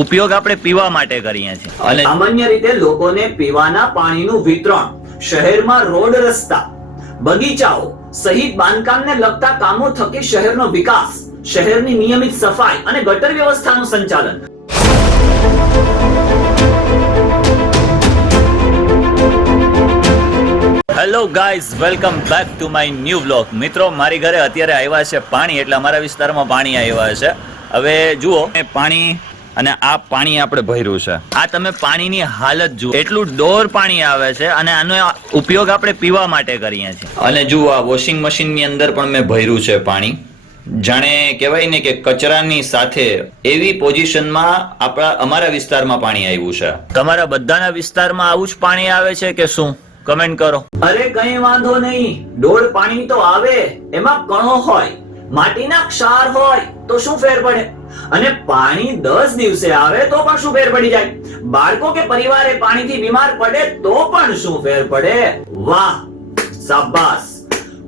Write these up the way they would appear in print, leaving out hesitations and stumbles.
ઉપયોગ આપણે પીવા માટે કરીએ છીએ અને સામાન્ય રીતે લોકોને પીવાના પાણીનું વિતરણ શહેરમાં રોડ રસ્તા બગીચાઓ સહિત બાંધકામને લગતા કામો થકી શહેરનો વિકાસ શહેરની નિયમિત સફાઈ અને ગટર વ્યવસ્થાનું સંચાલન hello guys, welcome back to my new vlog. મિત્રો, મારી ઘરે અત્યારે આવ્યા છે પાણી, એટલે અમારા વિસ્તારમાં પાણી આવ્યા છે. હવે જુઓ, પાણી અને આ પાણી આપણે ભર્યું છે. આ તમે પાણીની હાલત જુઓ, એટલું ડોર પાણી આવે છે અને આનો ઉપયોગ આપણે પીવા માટે કરીએ છીએ. અને જુઓ, આ વોશિંગ મશીનની અંદર પણ મેં ભર્યું છે પાણી. જાણે કહેવાય ને કે કચરાની સાથે એવી પોઝિશનમાં અમારા વિસ્તારમાં પાણી આવ્યું છે. તમારા બધાના વિસ્તારમાં આવું જ પાણી આવે છે કે શું? કમેન્ટ કરો. અરે કઈ વાંધો નહીં, ડોળ પાણી તો આવે, એમાં કણો હોય, માટીના ક્ષાર હોય તો શું ફેર પડે? અને પાણી 10 દિવસે આવે તો પણ શું ફેર પડી જાય? બાળકો કે પરિવારે પાણીથી બીમાર પડે તો પણ શું ફેર પડે? વાહ, શાબાશ!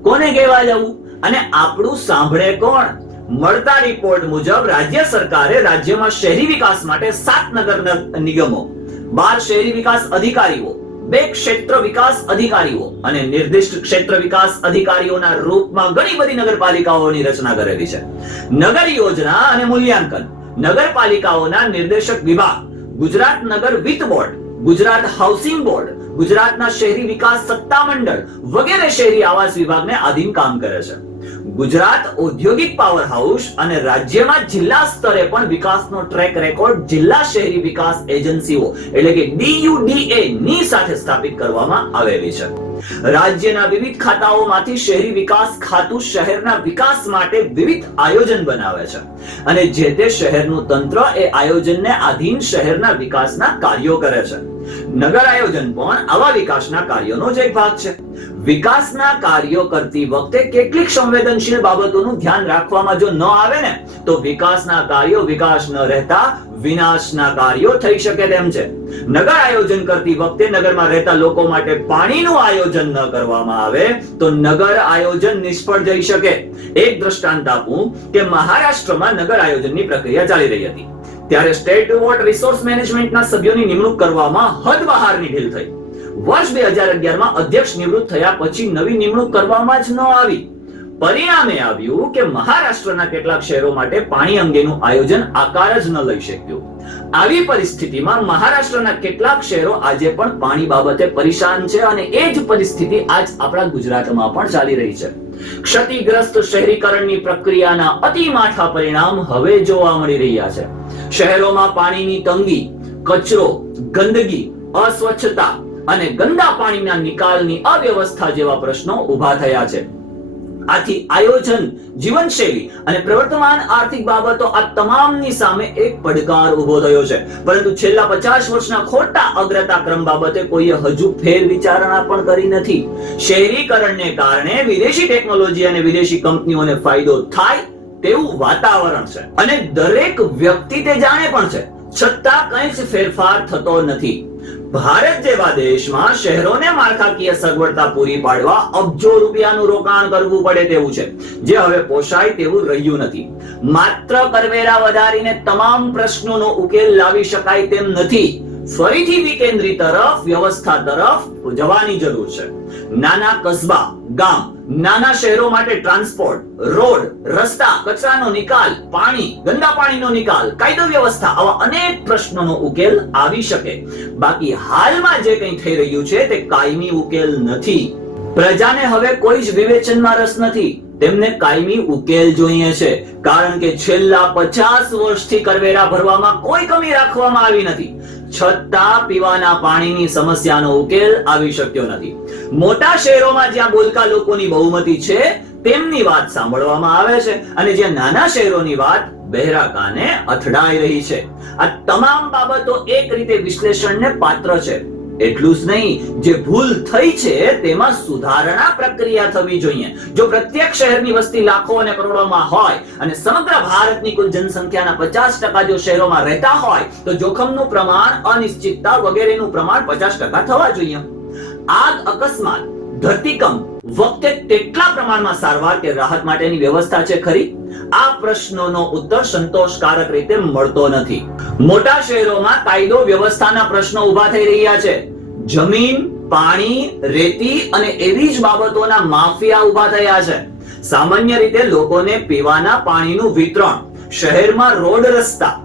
કોને કહેવા જવું? અને આપણું સાંભળે કોણ? મળતા રિપોર્ટ મુજબ રાજ્ય સરકારે રાજ્યમાં શહેરી વિકાસ માટે 7 નગર નિગમો, 12 શહેરી વિકાસ અધિકારીઓ, 2 ક્ષેત્ર વિકાસ અધિકારીઓ અને નિર્દિષ્ટ ક્ષેત્ર વિકાસ અધિકારીઓના રૂપમાં ઘણી બધી નગરપાલિકાઓની રચના કરેલી છે. નગર યોજના અને મૂલ્યાંકન, નગરપાલિકાઓના નિર્દેશક વિભાગ, ગુજરાત નગર વિત્ત બોર્ડ, ગુજરાત હાઉસિંગ બોર્ડ, ગુજરાતના શહેરી વિકાસ સત્તામંડળ વગેરે શહેરી આવાસ વિભાગને આધીન કામ કરે છે. ગુજરાત ઔદ્યોગિક પાવર હાઉસ અને રાજ્યમાં જિલ્લા સ્તરે પણ વિકાસનો ટ્રેક રેકોર્ડ જિલ્લા શહેરી વિકાસ એજન્સીઓ એટલે કે DUDA ની સાથે સ્થાપિત કરવામાં આવેલી છે. રાજ્યના વિવિધ ખાતાઓમાંથી શહેરી વિકાસ ખાતું શહેરના વિકાસ માટે વિવિધ આયોજન બનાવે છે અને જે તે શહેરનું તંત્ર એ આયોજનને આધીન શહેરના વિકાસના કાર્યો કરે છે. નગર આયોજન પણ આવા વિકાસના કાર્યોનો જ એક ભાગ છે. વિકાસના કાર્યો કરતી વખતે કેટલીક સંવેદનશીલ બાબતોનું ધ્યાન રાખવામાં જો ન આવે ને તો વિકાસના કાર્યો વિકાસ ન રહેતા વિનાશના કાર્યો થઈ શકે તેમ છે. નગર આયોજન કરતી વખતે નગરમાં રહેતા લોકો માટે પાણીનું આયોજન ન કરવામાં આવે તો નગર આયોજન નિષ્ફળ જઈ શકે. એક દ્રષ્ટાંત આપું કે મહારાષ્ટ્રમાં નગર આયોજનની પ્રક્રિયા ચાલી રહી હતી ત્યારે સ્ટેટ વોટર રિસોર્સ મેનેજમેન્ટના સભ્યોની નિમણૂક કરવામાં હદ બહારની ઢીલ થઈ. વર્ષ 2011માં અધ્યક્ષ નિવૃત્ત થયા પછી નવી નિમણૂક કરવામાં જ ન આવી. પરિણામે આવ્યું કે મહારાષ્ટ્રના કેટલાક શહેરો માટે પાણી અંગેનું આયોજન આકાર જ ન લઈ શક્યું. આવી પરિસ્થિતિમાં મહારાષ્ટ્રના કેટલાક શહેરો આજે પણ પાણી બાબતે પરેશાન છે અને એ જ પરિસ્થિતિ આજ આપણા ગુજરાતમાં પણ ચાલી રહી છે. ક્ષતિગ્રસ્ત શહેરીકરણની પ્રક્રિયાના અતિ માઠા પરિણામ હવે જોવા મળી રહ્યા છે. શહેરોમાં પાણીની તંગી, કચરો, ગંદકી, અસ્વચ્છતા અને ગંદા પાણીના નિકાલની અવ્યવસ્થા જેવા પ્રશ્નો ઊભા થયા છે. આથી આયોજન, જીવનશૈલી અને પ્રવર્તમાન આર્થિક બાબતો આ તમામની સામે એક પડકાર ઊભો થયો છે. પરંતુ છેલ્લા 50 વર્ષના ખોટા અગ્રતા ક્રમ બાબતે કોઈએ હજુ ફેર વિચારણા પણ કરી નથી. શહેરીકરણને કારણે વિદેશી ટેકનોલોજી અને વિદેશી કંપનીઓને ફાયદો થાય તેવું વાતાવરણ છે અને દરેક વ્યક્તિ તે જાણે પણ છે, છતાં કંઈ જ ફેરફાર થતો નથી. ભારત જેવા દેશમાં શહેરોને માળખાકીય સગવડતા પૂરી પાડવા અબજો રૂપિયાનું રોકાણ કરવું પડે તેવું છે, જે હવે પોષાય તેવું રહ્યું નથી. માત્ર કરવેરા વધારીને તમામ પ્રશ્નોનો ઉકેલ લાવી શકાય તેમ નથી. ફરીથી વિકેન્દ્રી તરફ, વ્યવસ્થા તરફ જવાની જરૂર છે. નાના કસ્બા, ગામ, નાના શહેરો માટે ટ્રાન્સપોર્ટ, રોડ, રસ્તા, કચરાનો નિકાલ, પાણી, ગંદા પાણીનો નિકાલ, કાયદો વ્યવસ્થા, આવા અનેક પ્રશ્નોનો ઉકેલ આવી શકે. બાકી હાલમાં જે કંઈ થઈ રહ્યું છે તે કાયમી ઉકેલ નથી. પ્રજાને હવે કોઈ જ વિવેચનમાં રસ નથી. તેમને કાયમી ઉકેલ જોઈએ છે, કારણ કે છેલ્લા 50 વર્ષથી કરવેરા ભરવામાં કોઈ કમી રાખવામાં આવી નથી, છતાં પીવાના પાણીની સમસ્યાનો ઉકેલ આવી શક્યો નથી. મોટા શહેરોમાં જ્યાં બોલકા લોકોની બહુમતી છે તેમની વાત સાંભળવામાં આવે છે અને જ્યાં નાના શહેરોની વાત બહેરા કાને અથડાઈ રહી છે. આ તમામ બાબતો એક રીતે વિશ્લેષણને પાત્ર છે. એટલું જ નહીં, જે ભૂલ થઈ છે તેમાં સુધારણા પ્રક્રિયા થવી જોઈએ. જો પ્રત્યેક શહેરની વસ્તી લાખો અને કરોડોમાં હોય અને સમગ્ર ભારતની કુલ જનસંખ્યાના 50% જો શહેરોમાં રહેતા હોય તો જોખમનું પ્રમાણ, અનિશ્ચિતતા વગેરેનું પ્રમાણ 50% થવા જોઈએ. આગ, અકસ્માત, ધરતીકંપ, વખતે તેટલા પ્રમાણમાં સારવાર કે રાહત માટેની વ્યવસ્થા છે ખરી? આ પ્રશ્નોનો ઉત્તર સંતોષકારક રીતે મળતો નથી. મોટા શહેરોમાં કાયદો વ્યવસ્થાના પ્રશ્નો ઊભા થઈ રહ્યા છે. જમીન, પાણી, રેતી અને એવી જ બાબતોના માફિયા ઊભા થયા છે. સામાન્ય રીતે લોકોને પીવાના પાણીનું વિતરણ, શહેરમાં રોડ રસ્તા,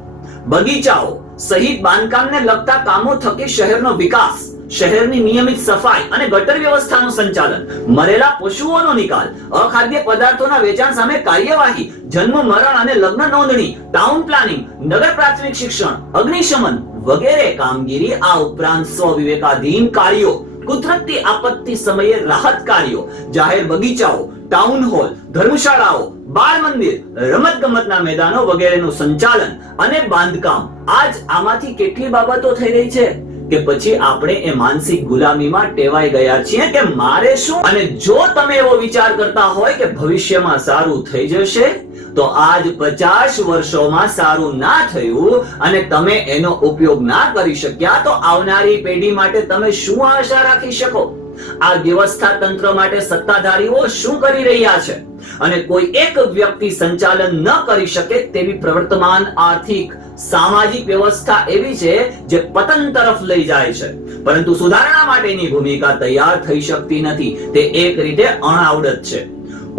બગીચાઓ સહિત બાંધકામને લગતા કામો થકી શહેરનો વિકાસ, શહેરની નિયમિત સફાઈ અને ગટર વ્યવસ્થાનું સંચાલન, મરેલા પશુઓનો નિકાલ, અખાદ્ય પદાર્થોના વેચાણ સામે કાર્યવાહી, જન્મ, મરણ અને લગ્ન નોંધણી, ટાઉન પ્લાનિંગ, નગર પ્રાથમિક શિક્ષણ, અગ્નિશમન વગેરે કામગીરી, આ ઉપરાંત સ્વવિવેકાધીન કાર્યો, કુદરતી આપત્તિ સમયે રાહત કાર્યો, જાહેર બગીચાઓ, ટાઉન હોલ, ધર્મશાળાઓ, બાળ મંદિર, રમત ગમતના મેદાનો વગેરેનું સંચાલન અને બાંધકામ. આજ આમાંથી કેટલી બાબતો થઈ રહી છે કે પછી આપણે એ માનસિક ગુલામીમાં ટેવાઈ ગયા છીએ કે મારે શું. અને જો તમે એવો વિચાર કરતા હોય કે ભવિષ્યમાં સારું થઈ જશે, તો આજ 50 વર્ષોમાં સારું ના થયું અને તમે એનો ઉપયોગ ના કરી શક્યા, તો આવનારી પેઢી માટે તમે શું આશા રાખી શકો? આ વ્યવસ્થા તંત્ર માટે સત્તાધારીઓ શું કરી રહ્યા છે? અને કોઈ એક વ્યક્તિ સંચાલન ન કરી શકે તેવી પ્રવર્તમાન આર્થિક સામાજિક વ્યવસ્થા એવી છે જે પતન તરફ લઈ જાય છે, પરંતુ સુધારણા માટેની ભૂમિકા તૈયાર થઈ શકતી નથી. તે એક રીતે અણાવડત છે.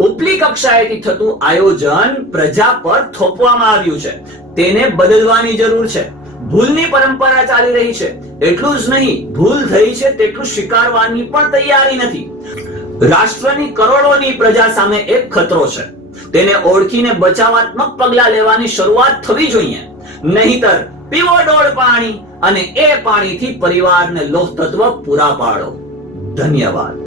ઉપલી કક્ષાએથી થતું આયોજન પ્રજા પર થોપવામાં આવ્યું છે. તેને બદલવાની જરૂર છે. ભૂલની પરંપરા ચાલી રહી છે. એટલું જ નહીં, ભૂલ થઈ છે તેટલું સ્વીકારવાની પણ તૈયારી નથી. રાષ્ટ્રની કરોડોની પ્રજા સામે એક ખતરો છે. તેને ઓળખીને બચાવાત્મક પગલાં લેવાની શરૂઆત થવી જોઈએ. નહીતર પીવો ડોળ પાણી અને એ પાણીથી પરિવારને લોહ તત્વ પૂરા પાડો. ધન્યવાદ.